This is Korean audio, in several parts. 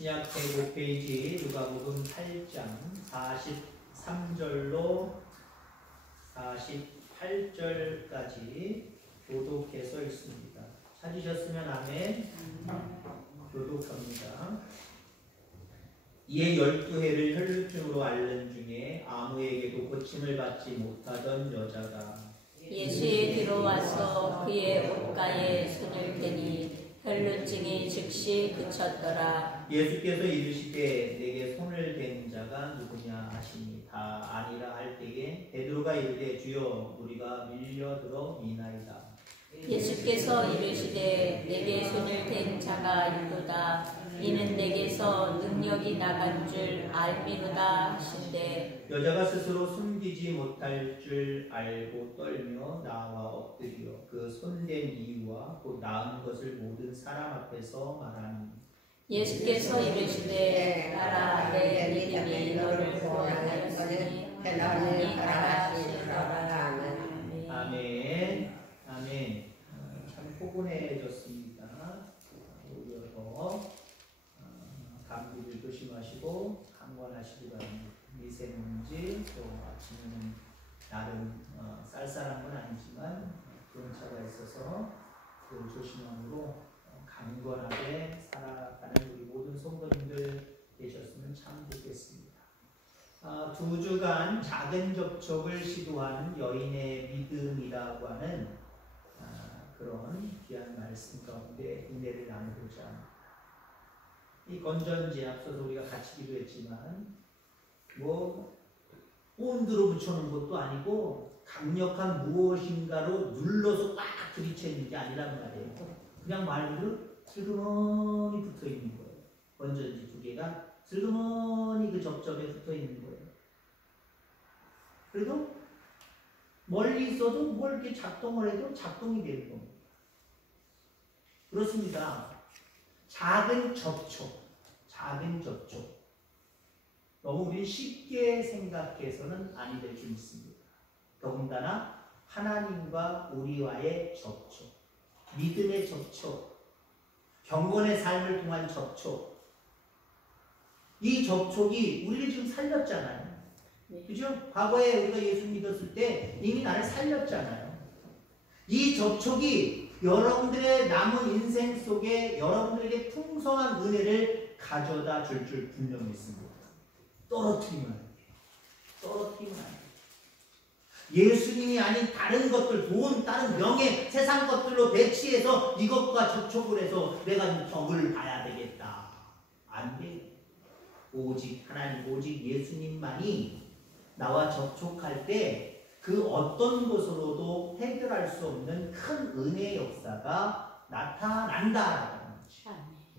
신약 105페이지 누가복음 8장 43절로 48절까지 교독해서 있습니다. 찾으셨으면 아멘. 교독합니다. 이에 12해를 혈루증으로 앓는 중에 아무에게도 고침을 받지 못하던 여자가 예수의 뒤로 와서 그의 옷가에 손을 대니 혈루증이 즉시 그쳤더라. 예수께서 이르시되 내게 손을 댄 자가 누구냐 하시니 다 아니라 할 때에 베드로가 이르되 주여 우리가 밀려들어 미나이다. 예수께서 이르시되 내게 손을 댄 자가 있도다. 이는 내게서 능력이 나간 줄 알미로다 하신대. 여자가 스스로 숨기지 못할 줄 알고 떨며 나와 엎드려 그 손댄 이유와 곧 나은 것을 모든 사람 앞에서 말하니 예수께서 이르시되 가라 내 믿음이 너를 구원하였으니 너는 가라 하시더라. 아멘. 아멘. 참 포근해졌습니다. 오히려 감기를 조심하시고 강건하시기 바랍니다. 미세먼지 또 아침에는 나름 쌀쌀한 건 아니지만 그런 차가 있어서 그 조심함으로 강건하게 살아가는 우리 모든 성도님들 되셨으면 참 좋겠습니다. 2주간 작은 접촉을 시도한 여인의 믿음이라고 하는 그런 귀한 말씀 가운데 은혜를 나누고자 합니다. 이 건전지 앞서서 우리가 같이 기도했지만 본드로 붙여놓은 것도 아니고 강력한 무엇인가로 눌러서 꽉 들이쳐 있는 게 아니란 말이에요. 그냥 말 그대로 슬그머니 붙어 있는 거예요. 건전지 2개가 슬그머니 그 접점에 붙어 있는 거예요. 그래도 멀리 있어도 뭘 이렇게 작동을 해도 작동이 되는 겁니다. 그렇습니다. 작은 접촉. 너무 우리 쉽게 생각해서는 아니 될 수 있습니다. 더군다나 하나님과 우리와의 접촉, 믿음의 접촉, 경건의 삶을 통한 접촉. 이 접촉이 우리를 지금 살렸잖아요. 그죠? 과거에 우리가 예수 믿었을 때 이미 나를 살렸잖아요. 이 접촉이 여러분들의 남은 인생 속에 여러분들에게 풍성한 은혜를 가져다 줄 분명히 있습니다. 떨어뜨리면 안 돼요. 예수님이 아닌 다른 것들, 돈, 다른 명예, 세상 것들로 대치해서 이것과 접촉을 해서 내가 덕을 봐야 되겠다. 안 돼요. 오직 하나님, 오직 예수님만이 나와 접촉할 때 그 어떤 것으로도 해결할 수 없는 큰 은혜의 역사가 나타난다라는 거죠.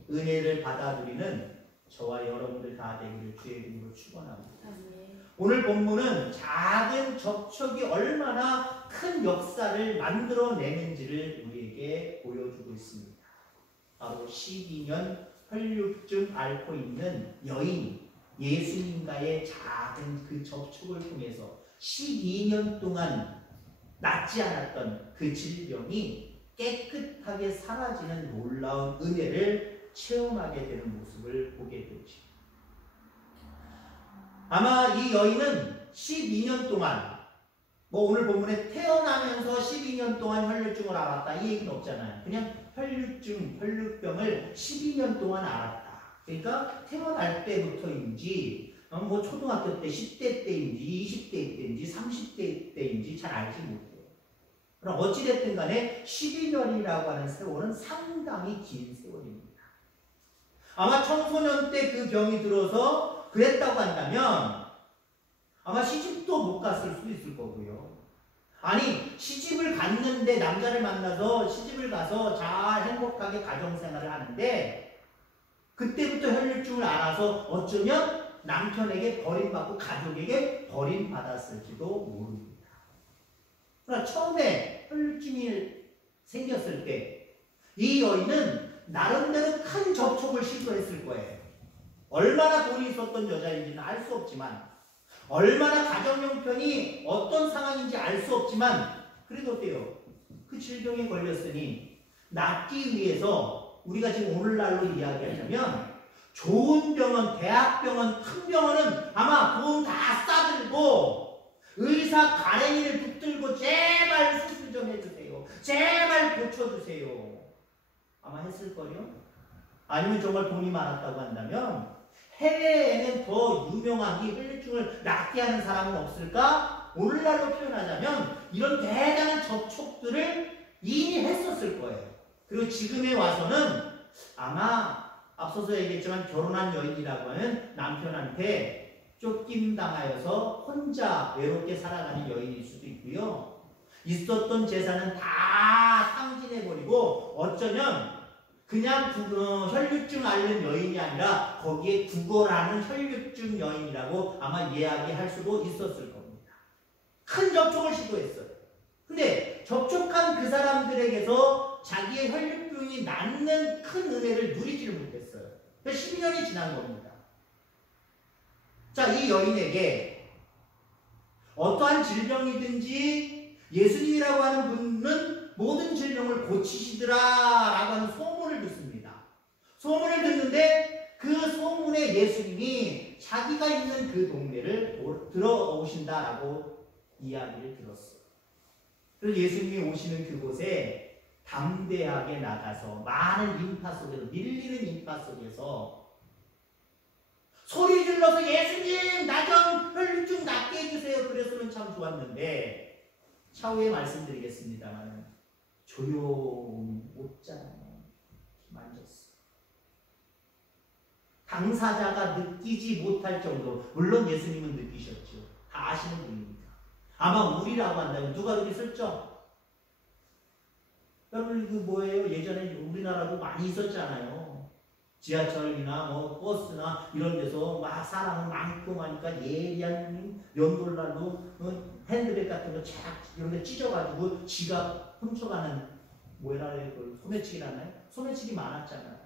은혜를 받아들이는 저와 여러분들 다 되기를 주의 이름으로 축원합니다. 오늘 본문은 작은 접촉이 얼마나 큰 역사를 만들어내는지를 우리에게 보여주고 있습니다. 바로 12년 혈루증 앓고 있는 여인이 예수님과의 작은 그 접촉을 통해서 12년 동안 낫지 않았던 그 질병이 깨끗하게 사라지는 놀라운 은혜를 체험하게 되는 모습을 보게 되죠. 아마 이 여인은 12년 동안 오늘 본문에 태어나면서 12년 동안 혈루증을 앓았다 이 얘기는 없잖아요. 그냥 혈루병을 12년 동안 앓았다. 그러니까 태어날 때부터인지 초등학교 때 10대 때인지 20대 때인지 30대 때인지 잘 알지 못해요. 그럼 어찌됐든 간에 12년이라고 하는 세월은 상당히 긴 세월입니다. 아마 청소년 때 그 병이 들어서 그랬다고 한다면 아마 시집도 못 갔을 수도 있을 거고요. 아니 시집을 갔는데 남자를 만나서 시집을 가서 잘 행복하게 가정생활을 하는데 그때부터 혈루증을 앓아서 어쩌면 남편에게 버림받고 가족에게 버림받았을지도 모릅니다. 그러나 처음에 혈루증이 생겼을 때 이 여인은 나름대로 큰 접촉을 시도했을 거예요. 얼마나 돈이 있었던 여자인지는 알 수 없지만 얼마나 가정형편이 어떤 상황인지 알 수 없지만 그래도 어때요? 그 질병에 걸렸으니 낫기 위해서 우리가 지금 오늘날로 이야기하자면 좋은 병원, 대학병원, 큰 병원은 아마 돈 다 싸들고 의사 가랭이를 붙들고 제발 수술 좀 해주세요. 제발 고쳐주세요. 아마 했을걸요? 아니면 정말 돈이 많았다고 한다면 해외에는 더 유명한 이 혈류증을 낫게 하는 사람은 없을까? 오늘날로 표현하자면 이런 대단한 접촉들을 이미 했었을 거예요. 그리고 지금에 와서는 아마 앞서서 얘기했지만 결혼한 여인이라고 하면 남편한테 쫓김당하여서 혼자 외롭게 살아가는 여인일 수도 있고요. 있었던 재산은 다 탕진해버리고 어쩌면 그냥 혈류증 앓는 여인이 아니라 거기에 구걸하는 혈류증 여인이라고 아마 이야기할 수도 있었을 겁니다. 큰 접촉을 시도했어요. 근데 접촉한 그 사람들에게서 자기의 혈류증이 낫는 큰 은혜를 누리지를 못했어요. 12년이 지난 겁니다. 자, 이 여인에게 어떠한 질병이든지 예수님이라고 하는 분은 모든 질병을 고치시더라라고 하는 소문을 듣습니다. 소문을 듣는데 그 소문에 예수님이 자기가 있는 그 동네를 들어오신다라고 이야기를 들었어요. 그래서 예수님이 오시는 그곳에 담대하게 나가서 많은 인파 속에서 밀리는 인파 속에서 소리 질러서 예수님 나 좀 혈류증 낫게 해주세요. 그랬으면 참 좋았는데 차후에 말씀드리겠습니다만 조용히 옷장에 만졌어요. 당사자가 느끼지 못할 정도, 물론 예수님은 느끼셨죠. 다 아시는 분입니다. 아마 우리라고 한다면 누가 그렇게 슬쩍? 여러분 그 뭐예요? 예전에 우리나라도 많이 있었잖아요. 지하철이나 뭐 버스나 이런 데서 막 사람 많고 하니까 예리한 연골날로 핸드백 같은 거 착 이런 데 찢어가지고 지갑 훔쳐가는 뭐라 그래요? 소매치기라나요? 소매치기 많았잖아요.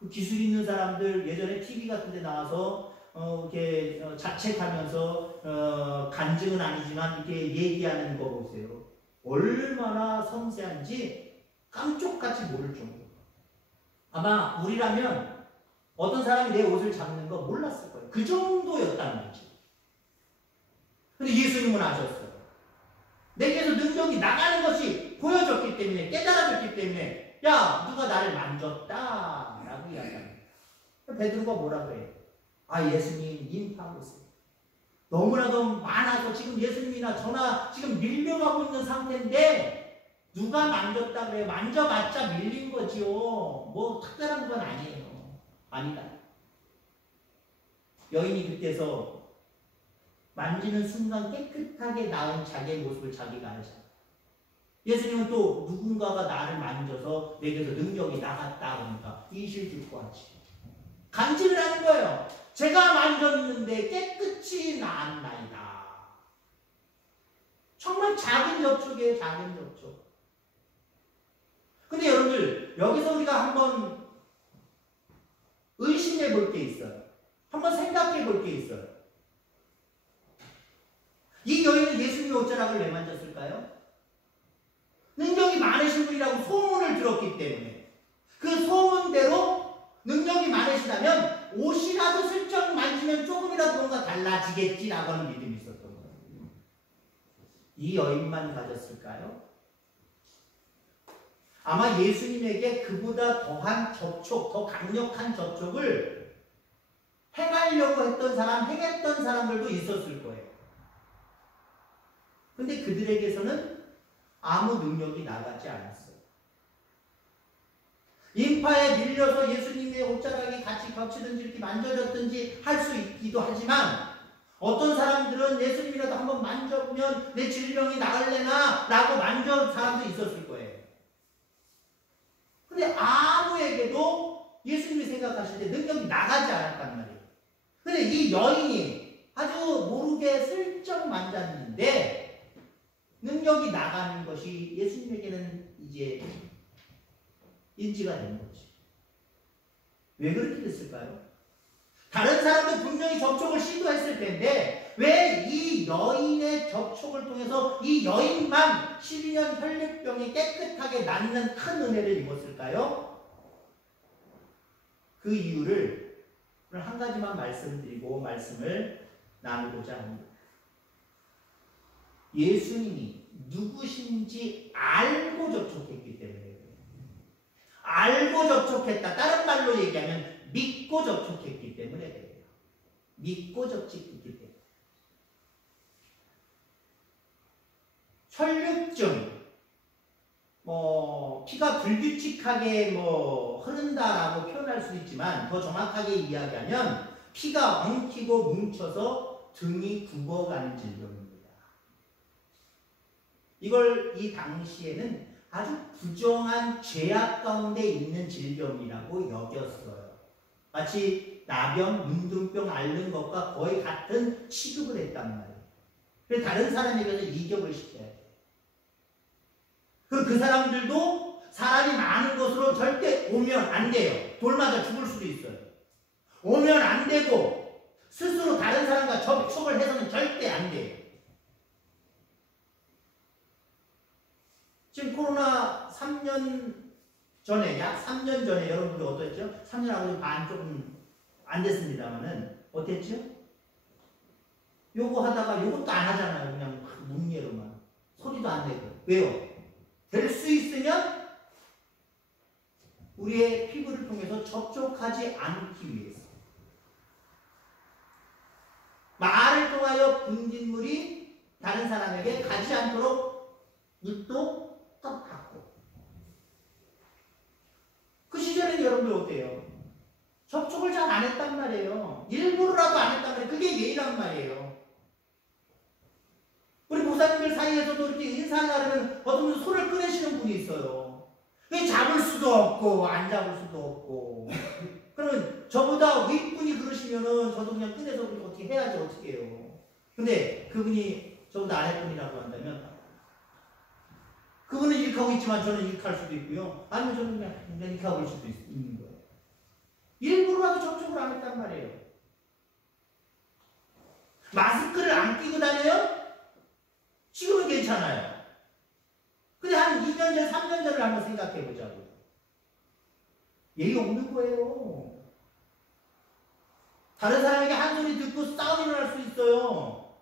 그 기술 있는 사람들 예전에 TV 같은 데 나와서 이렇게 자책하면서 간증은 아니지만 이렇게 얘기하는 거 보세요. 얼마나 섬세한지 깜쪽같이 모를 정도. 아마 우리라면 어떤 사람이 내 옷을 잡는 거 몰랐을 거예요. 그 정도였다는 거지. 근데 예수님은 아셨어요. 내게서 능력이 나가는 것이 보여졌기 때문에, 깨달아졌기 때문에, 야, 누가 나를 만졌다 라고 이야기합니다. 베드로가 뭐라 그래요? 아, 예수님 인파 보세요. 너무나도 많아서 지금 예수님이나 저나 지금 밀려가고 있는 상태인데 누가 만졌다 그래요? 만져봤자 밀린 거지요. 뭐 특별한 건 아니에요. 아니다. 여인이 그때서 만지는 순간 깨끗하게 나은 자기의 모습을 자기가 알잖아요. 예수님은 또 누군가가 나를 만져서 내게서 능력이 나갔다 그러니까 이실직고하지. 간증을 하는 거예요. 제가 만졌는데 깨끗이 나았나이다. 정말 작은 접촉이에요. 작은 접촉. 근데 여러분들 여기서 우리가 한번 의심해 볼 게 있어요. 한번 생각해 볼 게 있어요. 이 여인은 예수님의 옷자락을 왜 만졌을까요? 능력이 많으신 분이라고 소문을 들었기 때문에 그 소문대로 능력이 많으시다면 옷이라도 슬쩍 만지면 조금이라도 뭔가 달라지겠지라고 하는 믿음이 있었던 거예요. 이 여인만 가졌을까요? 아마 예수님에게 그보다 더한 접촉, 더 강력한 접촉을 행하려고 했던 사람, 행했던 사람들도 있었을 거예요. 근데 그들에게서는 아무 능력이 나가지 않았어요. 인파에 밀려서 예수님의 옷자락이 같이 겹치든지 이렇게 만져졌든지 할 수 있기도 하지만 어떤 사람들은 예수님이라도 한번 만져보면 내 질병이 나을래나 라고 만져본 사람도 있었을 거예요. 근데 아무에게도 예수님이 생각하실 때 능력이 나가지 않았단 말이에요. 근데 이 여인이 아주 모르게 슬쩍 만졌는데 능력이 나가는 것이 예수님에게는 이제 인지가 된 거지. 왜 그렇게 됐을까요? 다른 사람도 분명히 접촉을 시도했을 텐데 왜 이 여인의 접촉을 통해서 이 여인만 12년 혈류병이 깨끗하게 낫는 큰 은혜를 입었을까요? 그 이유를 오늘 한 가지만 말씀드리고 말씀을 나누고자 합니다. 예수님이 누구신지 알고 접촉했기 때문에 그래요. 알고 접촉했다. 다른 말로 얘기하면 믿고 접촉했기 때문에 그래요. 믿고 접촉했기 때문에. 혈육증, 피가 불규칙하게 흐른다라고 표현할 수 있지만 더 정확하게 이야기하면 피가 엉키고 뭉쳐서 등이 굽어가는 질병입니다. 이걸 이 당시에는 아주 부정한 죄악 가운데 있는 질병이라고 여겼어요. 마치 나병, 문둥병 앓는 것과 거의 같은 취급을 했단 말이에요. 그래서 다른 사람에게도 이격을 시켜야 돼요. 그 사람들도 사람이 많은 곳으로 절대 오면 안 돼요. 돌 맞아 죽을 수도 있어요. 오면 안 되고 스스로 다른 사람과 접촉을 해서는 절대 안 돼요. 지금 코로나 3년 전에, 약 3년 전에 여러분들 어땠죠? 3년하고 반 조금 안 됐습니다만은 어땠죠? 요거 하다가 요것도 안 하잖아요. 그냥 문예로만. 소리도 안 내고. 왜요? 될 수 있으면 우리의 피부를 통해서 접촉하지 않기 위해서. 말을 통하여 분진물이 다른 사람에게 가지 않도록 입도 딱 닫고. 그 시절에는 여러분들 어때요? 접촉을 잘 안 했단 말이에요. 일부러라도 안 했단 말이에요. 그게 예의란 말이에요. 우리 목사님들 사이에서도 이렇게 인사하려면 어떤 분은 손을 꺼내시는 분이 있어요. 잡을 수도 없고 안 잡을 수도 없고. 그러면 저보다 윗분이 그러시면은 저도 그냥 꺼내서 어떻게 해야지 어떻게 해요. 근데 그분이 저보다 아랫분이라고 한다면 그분은 이렇게 하고 있지만 저는 이렇게 할 수도 있고요. 아니면 저는 그냥 이렇게 하고 있을 수도 있는 거예요. 일부러라도 접촉을 안 했단 말이에요. 마스크를 안 끼고 다녀요? 지금은 괜찮아요. 근데 한 2년 전, 3년 전을 한번 생각해 보자고요. 예의 없는 거예요. 다른 사람에게 한 소리 듣고 싸움이 일어날 수 있어요.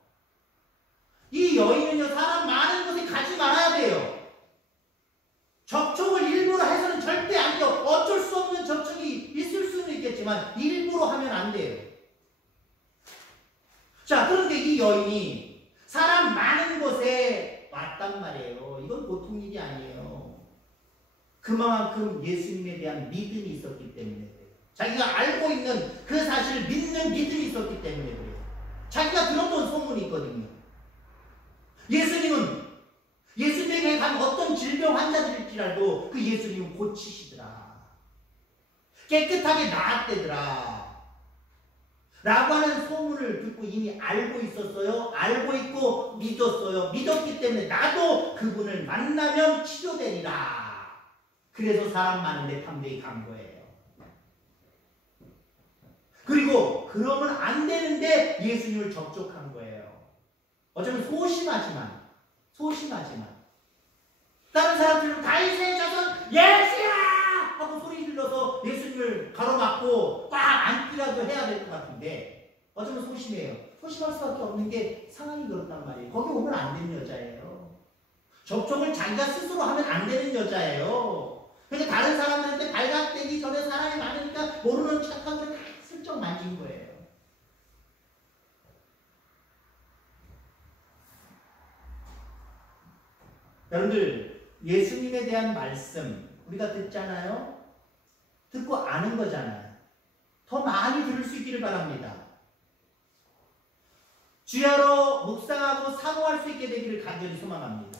이 여인은요, 사람 많은 곳에 가지 말아야 돼요. 접촉을 일부러 해서는 절대 안 돼요. 어쩔 수 없는 접촉이 있을 수는 있겠지만 일부러 하면 안 돼요. 자, 그런데 이 여인이 사람 많은 곳에 왔단 말이에요. 이건 보통 일이 아니에요. 그만큼 예수님에 대한 믿음이 있었기 때문에 그래요. 자기가 알고 있는 그 사실을 믿는 믿음이 있었기 때문에 그래요. 자기가 들었던 소문이 있거든요. 예수님에게 간 어떤 질병 환자들일지라도 그 예수님은 고치시더라. 깨끗하게 나았대더라. 라고 하는 소문을 듣고 이미 알고 있었어요. 알고 있고 믿었어요. 믿었기 때문에 나도 그분을 만나면 치료되리라. 그래서 사람 많은데 탐대에 간 거예요. 그리고 그러면 안 되는데 예수님을 접촉한 거예요. 어쩌면 소심하지만 다른 사람들은 다윗의 자손 예수야! 하고 소리 질러서 예수님을 가로막고 꽉 안기라도 해야 될 것 같은데 어쩌면 소심해요. 소심할 수밖에 없는 게 상황이 그렇단 말이에요. 거기 오면 안 되는 여자예요. 접촉을 자기가 스스로 하면 안 되는 여자예요. 그러니까 다른 사람들한테 발각되기 전에 사람이 많으니까 모르는 척하고 다 슬쩍 만진 거예요. 여러분들 예수님에 대한 말씀 우리가 듣잖아요. 듣고 아는 거잖아요. 더 많이 들을 수 있기를 바랍니다. 주야로 묵상하고 사모할 수 있게 되기를 간절히 소망합니다.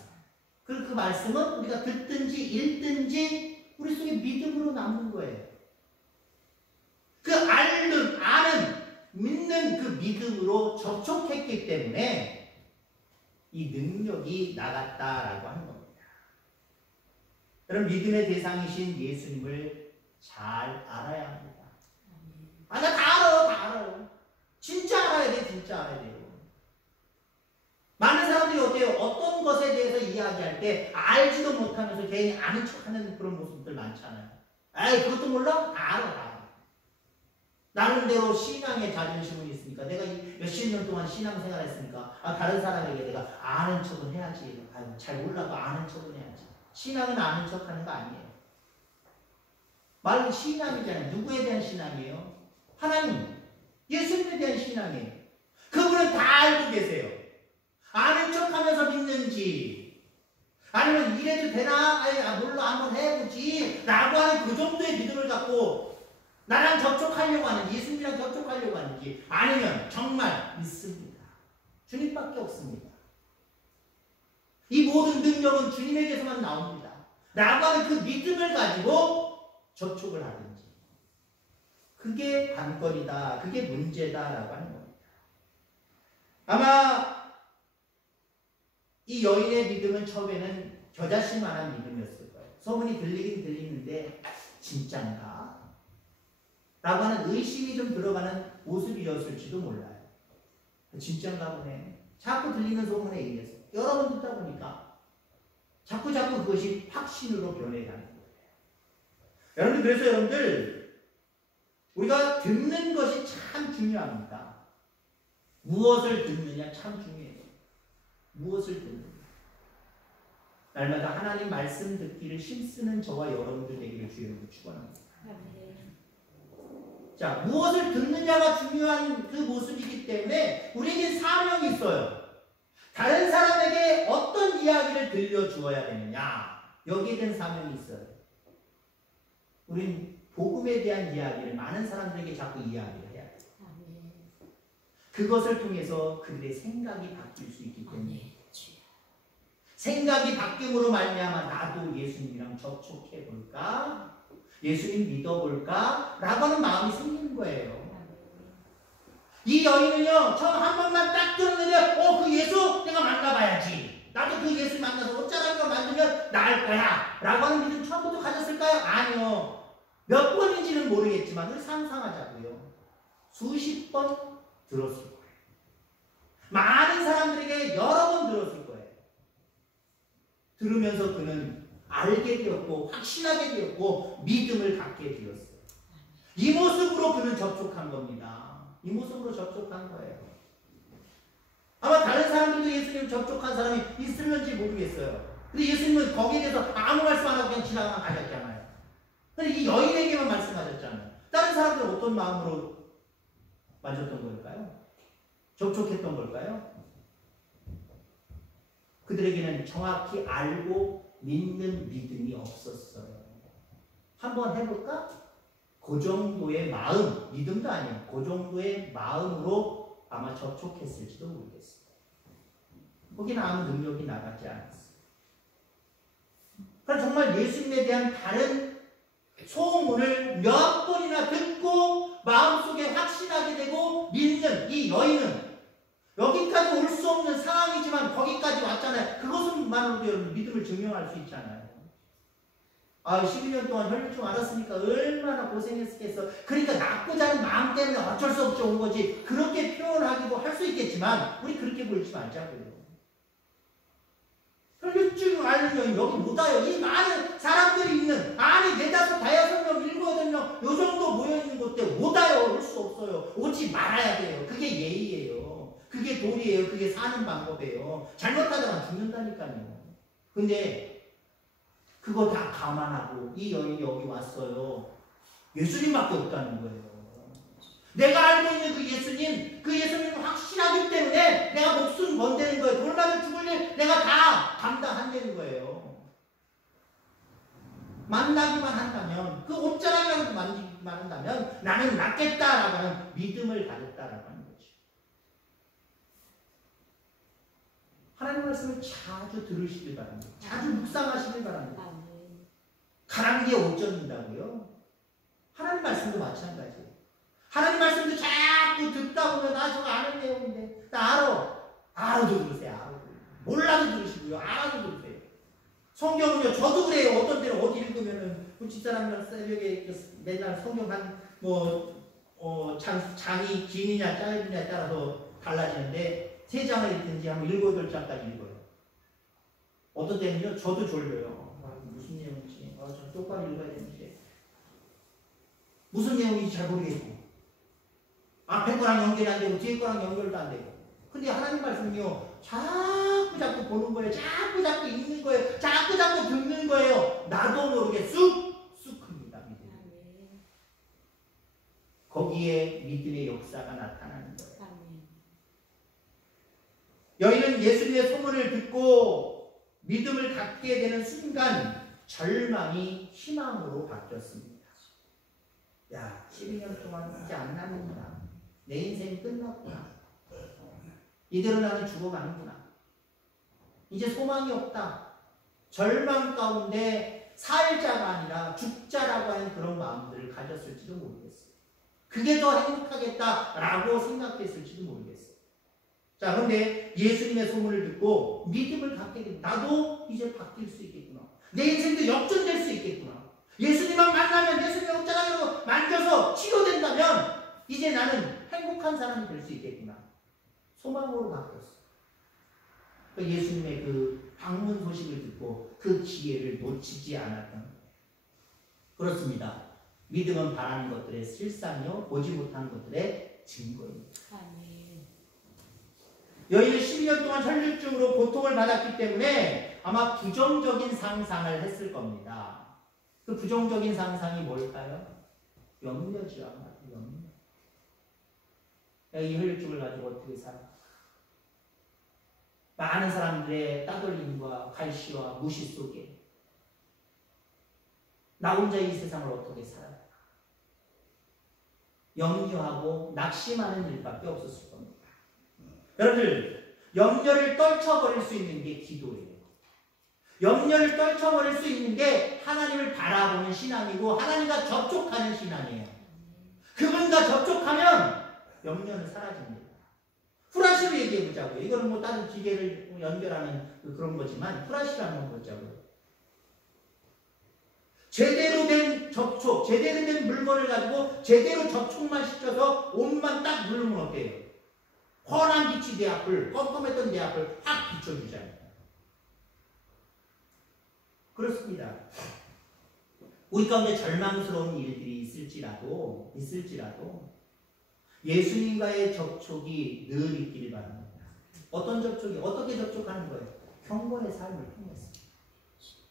그리고 그 말씀은 우리가 듣든지 읽든지 우리 속에 믿음으로 남는 거예요. 그 아는, 믿는 그 믿음으로 접촉했기 때문에 이 능력이 나갔다라고 하는 겁니다. 여러분 믿음의 대상이신 예수님을 잘 알아야 합니다. 나 다 알아요. 진짜 알아야 돼, 진짜 알아야 돼요. 많은 사람들이 어때요? 어떤 것에 대해서 이야기할 때 알지도 못하면서 괜히 아는 척하는 그런 모습들 많잖아요. 에이, 그것도 몰라? 다 알아. 나름대로 신앙의 자존심은 있으니까 내가 몇십 년 동안 신앙생활 했으니까 다른 사람에게 내가 아는 척은 해야지. 잘 몰라도 아는 척은 해야지. 신앙은 아는 척하는 거 아니에요. 말은 신앙이잖아요. 누구에 대한 신앙이에요? 하나님, 예수님에 대한 신앙이에요. 그분은 다 알고 계세요. 아는 척하면서 믿는지 아니면 이래도 되나? 몰라 한번 해보지 라고 하는 그 정도의 믿음을 갖고 나랑 접촉하려고 하는지 예수님이랑 접촉하려고 하는지 아니면 정말 믿습니다. 주님밖에 없습니다. 이 모든 능력은 주님에게서만 나옵니다. 라고 하는 그 믿음을 가지고 접촉을 하든지 그게 관건이다. 그게 문제다라고 하는 겁니다. 아마 이 여인의 믿음은 처음에는 겨자씨만한 믿음이었을 거예요. 소문이 들리긴 들리는데 진짠가? 라고 하는 의심이 좀 들어가는 모습이었을지도 몰라요. 진짠가 보네. 자꾸 들리는 소문에 의해서 여러 번 듣다 보니까 자꾸 그것이 확신으로 변해가는 거예요. 여러분 그래서 여러분들 우리가 듣는 것이 참 중요합니다. 무엇을 듣느냐 참 중요해요. 무엇을 듣느냐. 날마다 하나님 말씀 듣기를 힘쓰는 저와 여러분들 되기를 주님으로 축원합니다. 자, 무엇을 듣느냐가 중요한 그 모습이기 때문에 우리에게 사명이 있어요. 다른 사람에게 어떤 이야기를 들려주어야 되느냐. 여기에 대한 사명이 있어요. 우린 복음에 대한 이야기를 많은 사람들에게 자꾸 이야기를 해야 돼요. 그것을 통해서 그들의 생각이 바뀔 수 있기 때문에 생각이 바뀜으로 말미암아 나도 예수님이랑 접촉해볼까? 예수님 믿어볼까? 라고 하는 마음이 생기는 거예요. 이 여인은요, 처음 한 번만 딱 들었는데, 그 예수 내가 만나봐야지. 나도 그 예수 만나서 어쩌라는 걸 만들면 나을 거야. 라고 하는 믿음 처음부터 가졌을까요? 아니요. 몇 번인지는 모르겠지만, 그걸 상상하자고요. 수십 번 들었을 거예요. 많은 사람들에게 여러 번 들었을 거예요. 들으면서 그는 알게 되었고 확신하게 되었고 믿음을 갖게 되었어요. 이 모습으로 그는 접촉한 겁니다. 이 모습으로 접촉한 거예요. 아마 다른 사람들도 예수님 접촉한 사람이 있을는지 모르겠어요. 근데 예수님은 거기에 대해서 아무 말씀 안 하고 그냥 지나가면 가셨잖아요. 근데 이 여인에게만 말씀하셨잖아요. 다른 사람들은 어떤 마음으로 만졌던 걸까요? 접촉했던 걸까요? 그들에게는 정확히 알고 믿는 믿음이 없었어요. 한번 해볼까? 그 정도의 마음, 믿음도 아니에요. 그 정도의 마음으로 아마 접촉했을지도 모르겠어요. 거기는 아무 능력이 나가지 않았어요. 그러니까 정말 예수님에 대한 다른 소문을 몇 번이나 듣고 마음속에 확신하게 되고 믿는 이 여인은 여기까지 올 수 없는 상황이지만 거기까지 왔잖아요. 그것만으로도 여러분 믿음을 증명할 수 있잖아요. 12년 동안 혈류증 앓았으니까 얼마나 고생했겠어. 그러니까 나쁘지 않은 마음 때문에 어쩔 수 없이 온 거지. 그렇게 표현하기도 할 수 있겠지만 우리 그렇게 보지 말자고요. 혈류증 앓는 여인 여기 못 와요. 이 많은 사람들이 있는 아니 4, 5, 5명, 7, 8명 요 정도 모여있는 곳 때 못 와요. 올 수 없어요. 오지 말아야 돼요. 그게 예의예요. 그게 도리예요. 그게 사는 방법이에요. 잘못하다가 죽는다니까요. 근데 그거 다 감안하고 이 여인이 여기 왔어요. 예수님밖에 없다는 거예요. 내가 알고 있는 그 예수님은 확실하기 때문에 내가 목숨 건드는 거예요. 돌아가면 죽을 일 내가 다 감당한다는 거예요. 만나기만 한다면 그 옷자락이라도 만지기만 한다면 나는 낫겠다라고 하는 믿음을 가졌다라고 하는 거죠. 하나님 말씀을 자주 들으시길 바랍니다. 자주 묵상하시길 바랍니다. 가라는 게 옷 젖는다고요? 하나님 말씀도 마찬가지예요. 하나님 말씀도 자꾸 듣다 보면 저거 아는 내용인데 나 알아도 들으세요. 알아도. 몰라도 들으시고요. 알아도 들으세요. 성경은요. 저도 그래요. 어떤 때는 어디 읽으면은 집사람이랑 새벽에 맨날 성경 장이 기느냐 짧느냐에 따라서 달라지는데 3장을 읽든지 한번 7, 8장까지 읽어요. 어떤 때는요. 저도 졸려요. 무슨 내용인지 좀 똑바로 읽어야 되는데 무슨 내용인지 잘 모르겠고 앞에 거랑 연결이 안 되고 뒤에 거랑 연결도 안 되고. 근데 하나님 말씀이요, 자꾸 보는 거예요. 자꾸 읽는 거예요. 자꾸 듣는 거예요. 나도 모르게 쑥 큽니다. 믿음이. 거기에 믿음의 역사가 나타나는 거예요. 여인은 예수님의 소문을 듣고 믿음을 갖게 되는 순간 절망이 희망으로 바뀌었습니다. 야, 12년 동안 이제 안 남는구나. 내 인생이 끝났구나. 이대로 나는 죽어가는구나. 이제 소망이 없다. 절망 가운데 살자가 아니라 죽자라고 하는 그런 마음들을 가졌을지도 모르겠어요. 그게 더 행복하겠다라고 생각했을지도 모르겠어요. 자, 그런데 예수님의 소문을 듣고 믿음을 갖게 되면 나도 이제 바뀔 수 있겠구나. 내 인생도 역전될 수 있겠구나. 예수님만 만나면 예수님의 옷자락으로 만져서 치료된다면 이제 나는 행복한 사람이 될 수 있겠구나. 소망으로 바뀌었어요. 예수님의 그 방문 소식을 듣고 그 기회를 놓치지 않았던 거예요. 그렇습니다. 믿음은 바라는 것들의 실상이요 보지 못하는 것들의 증거입니다. 여인은 12년 동안 혈류증으로 고통을 받았기 때문에 아마 부정적인 상상을 했을 겁니다. 그 부정적인 상상이 뭘까요? 염려죠. 염려. 이 혈류증을 가지고 어떻게 살아? 많은 사람들의 따돌림과 갈시와 무시 속에 나 혼자 이 세상을 어떻게 살아야? 염려하고 낙심하는 일밖에 없었을 겁니다. 여러분들, 염려를 떨쳐버릴 수 있는 게 기도예요. 염려를 떨쳐버릴 수 있는 게 하나님을 바라보는 신앙이고 하나님과 접촉하는 신앙이에요. 그분과 접촉하면 염려는 사라집니다. 후라시로 얘기해보자고요. 이거는 뭐 다른 기계를 연결하는 그런 거지만 후라시를 한번 보자고요. 제대로 된 접촉, 제대로 된 물건을 가지고 제대로 접촉만 시켜서 옷만 딱 누르면 어때요? 환한 빛이 내 앞을, 껌껌했던 내 앞을 확 비춰주잖아요. 그렇습니다. 우리 가운데 절망스러운 일들이 있을지라도 예수님과의 접촉이 늘 있기를 바랍니다. 어떤 접촉이, 어떻게 접촉하는 거예요? 경건의 삶을 통해서.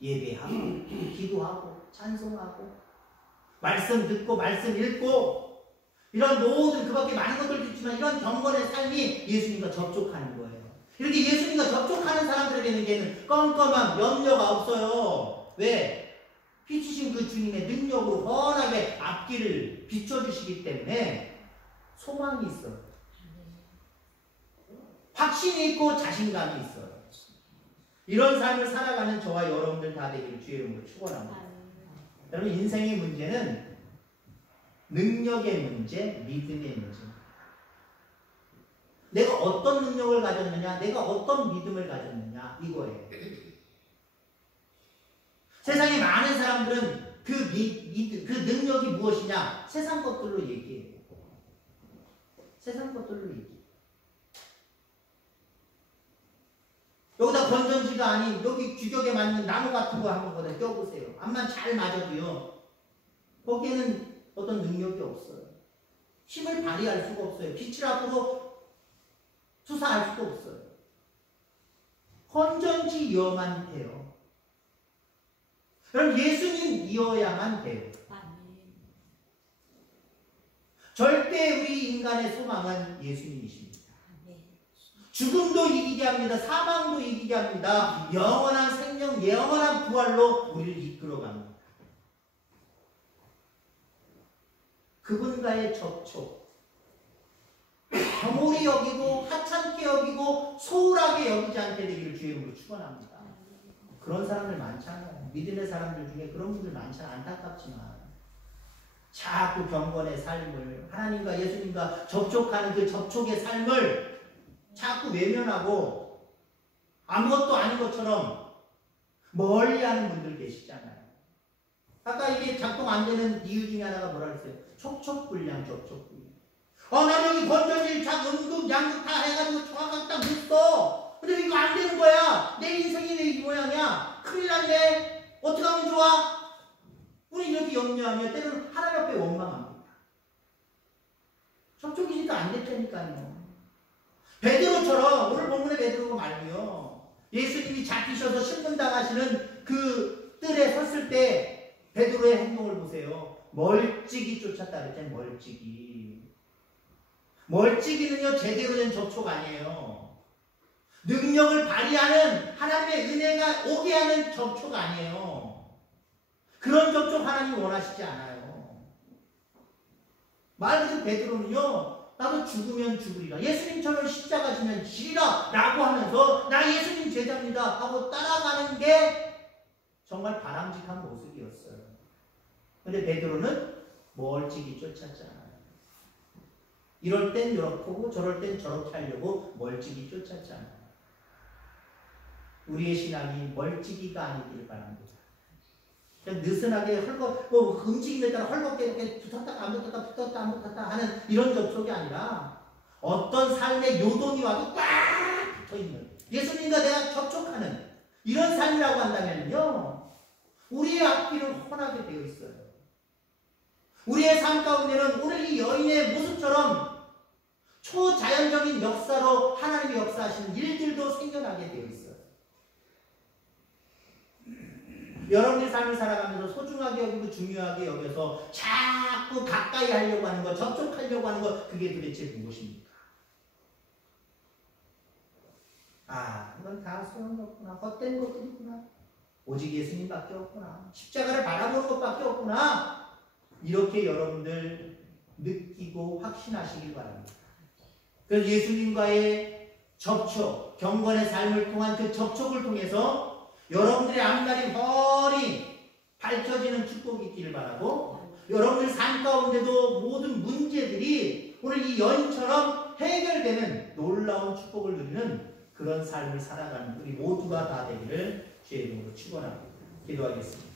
예배하고, 기도하고, 찬송하고, 말씀 듣고, 말씀 읽고, 이런 모든 그 밖에 많은 것들도 있지만 이런 경건의 삶이 예수님과 접촉하는 거예요. 이렇게 예수님과 접촉하는 사람들에게는 껌껌함, 염려가 없어요. 왜? 피치신 그 주님의 능력으로 훤하게 앞길을 비춰주시기 때문에 소망이 있어요. 확신이 있고 자신감이 있어요. 이런 삶을 살아가는 저와 여러분들 다 되기를 주의 이름으로 축원합니다. 여러분, 인생의 문제는 능력의 문제, 믿음의 문제입니다. 내가 어떤 능력을 가졌느냐, 내가 어떤 믿음을 가졌느냐, 이거예요. 세상에 많은 사람들은 그 능력이 무엇이냐, 세상 것들로 얘기해요. 세상 것들로 얘기해요. 여기다 건전지가 아닌 여기 규격에 맞는 나무 같은 거 한번 거기다 껴보세요. 암만 잘 맞아도요, 거기에는 어떤 능력이 없어요. 힘을 발휘할 수가 없어요. 빛을 앞으로 투사할 수도 없어요. 건전지여만 돼요. 그럼 예수님이어야만 돼요. 절대 우리 인간의 소망은 예수님이십니다. 죽음도 이기게 합니다. 사망도 이기게 합니다. 영원한 생명, 영원한 부활로 우리를 이끌어갑니다. 그분과의 접촉, 경홀히 여기고 하찮게 여기고 소홀하게 여기지 않게 되기를 주의 이름으로 축원합니다. 그런 사람들 많잖아요. 믿음의 사람들 중에 그런 분들 많잖아요. 안타깝지만 자꾸 경건의 삶을, 하나님과 예수님과 접촉하는 그 접촉의 삶을 자꾸 외면하고 아무것도 아닌 것처럼 멀리하는 분들 계시잖아요. 아까 이게 작동 안 되는 이유 중에 하나가 뭐라 그랬어요? 촉촉불량, 촉촉불량. 나는 여기 건전지, 음극, 양극 다 해가지고 정확하게 딱 넣었어. 근데 이거 안 되는 거야. 내 인생이 왜 이 모양이야? 큰일 났네. 어떻게 하면 좋아? 우리 이렇게 염려하며 때로는 하나님 앞에 원망합니다. 접촉이지도 안 됐다니까요. 베드로처럼 오늘 본문의 베드로가 말고요. 예수님이 잡히셔서 신문당하시는 그 뜰에 섰을 때 베드로의 행동을 보세요. 멀찍이 쫓았다 그랬잖아요. 멀찍이. 멀찍이는요 제대로 된 접촉 아니에요. 능력을 발휘하는 하나님의 은혜가 오게 하는 접촉 아니에요. 그런 접촉 하나님 원하시지 않아요. 말 그대로 베드로는요 나도 죽으면 죽으리라. 예수님처럼 십자가 지면 지리라 라고 하면서 나 예수님 제자입니다 하고 따라가는 게 정말 바람직한 모습이었어요. 근데 베드로는 멀찍이 쫓았잖아요. 이럴 땐 이렇고 저럴 땐 저렇게 하려고 멀찍이 쫓았잖아요. 우리의 신앙이 멀찍이가 아니길 바랍니다. 그냥 느슨하게 움직임에 따라 헐겁게 이렇게 붙었다 안 붙었다 붙었다 안 붙었다 하는 이런 접촉이 아니라 어떤 삶의 요동이 와도 꽉 붙어있는 예수님과 내가 접촉하는 이런 삶이라고 한다면요 우리의 앞길은 훤하게 되어 있어요. 우리의 삶 가운데는 오늘 이 여인의 모습처럼 초자연적인 역사로 하나님이 역사하시는 일들도 생겨나게 되어 있어요. 여러분의 삶을 살아가면서 소중하게 여기고 중요하게 여겨서 자꾸 가까이 하려고 하는 것, 접촉하려고 하는 것, 그게 도대체 무엇입니까? 아, 이건 다 소용없구나. 헛된 것들이구나. 오직 예수님밖에 없구나. 십자가를 바라보는 것밖에 없구나. 이렇게 여러분들 느끼고 확신하시길 바랍니다. 그래서 예수님과의 접촉, 경건의 삶을 통한 그 접촉을 통해서 여러분들의 앞날이 훤히 밝혀지는 축복이 있기를 바라고 여러분들 삶 가운데도 모든 문제들이 오늘 이 여인처럼 해결되는 놀라운 축복을 누리는 그런 삶을 살아가는 우리 모두가 다 되기를 주의 이름으로 축원합니다. 기도하겠습니다.